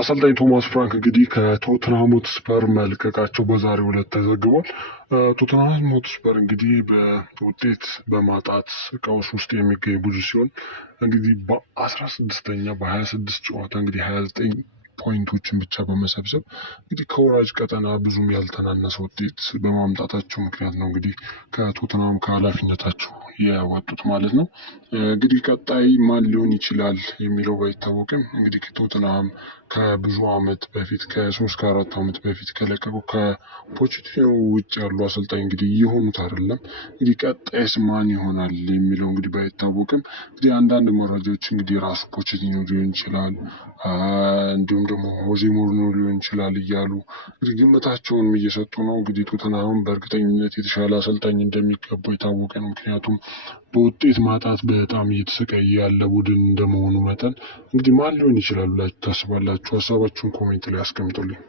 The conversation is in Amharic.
አሰልጣኝ ቶማስ ፍራንክ እንግዲህ ከቶተንሃም ሆትስፐር መልቀቃቸው በዛሬው ዕለት ተዘግቧል። ቶተንሃም ሆትስፐር እንግዲህ በውጤት በማጣት ቀውስ ውስጥ የሚገኝ ቡድን ሲሆን እንግዲህ በ16ኛ በ26 ጨዋታ እንግዲህ 29 ፖይንቶችን ብቻ በመሰብሰብ እንግዲህ ከወራጅ ቀጠና ብዙም ያልተናነሰ ውጤት በማምጣታቸው ምክንያት ነው እንግዲህ ከቶተንሃም ከኃላፊነታቸው የወጡት ማለት ነው። እንግዲህ ቀጣይ ማን ሊሆን ይችላል የሚለው ባይታወቅም እንግዲህ ቶተንሃም ከብዙ ዓመት በፊት ከ3 ከ4 ዓመት በፊት ከለቀቁ ከፖቼቲኖ ውጭ ያሉ አሰልጣኝ እንግዲህ የሆኑት አይደለም። እንግዲህ ቀጣይስ ማን ይሆናል የሚለው እንግዲህ ባይታወቅም እንግዲህ አንዳንድ መረጃዎች እንግዲህ ራሱ ፖቼቲኖ ሊሆን ይችላል እንዲሁም ደግሞ ሆዜ ሞሪኒዮ ሊሆን ይችላል እያሉ እንግዲህ ግምታቸውንም እየሰጡ ነው። እንግዲህ ቶተንሃም በእርግጠኝነት የተሻለ አሰልጣኝ እንደሚገባው የታወቀ ነው። ምክንያቱም በውጤት ማጣት በጣም እየተሰቃየ ያለ ቡድን እንደመሆኑ መጠን እንግዲህ ማን ሊሆን ይችላል ብላችሁ ታስባላችሁ? ሀሳባችሁን ኮሜንት ላይ አስቀምጡልኝ።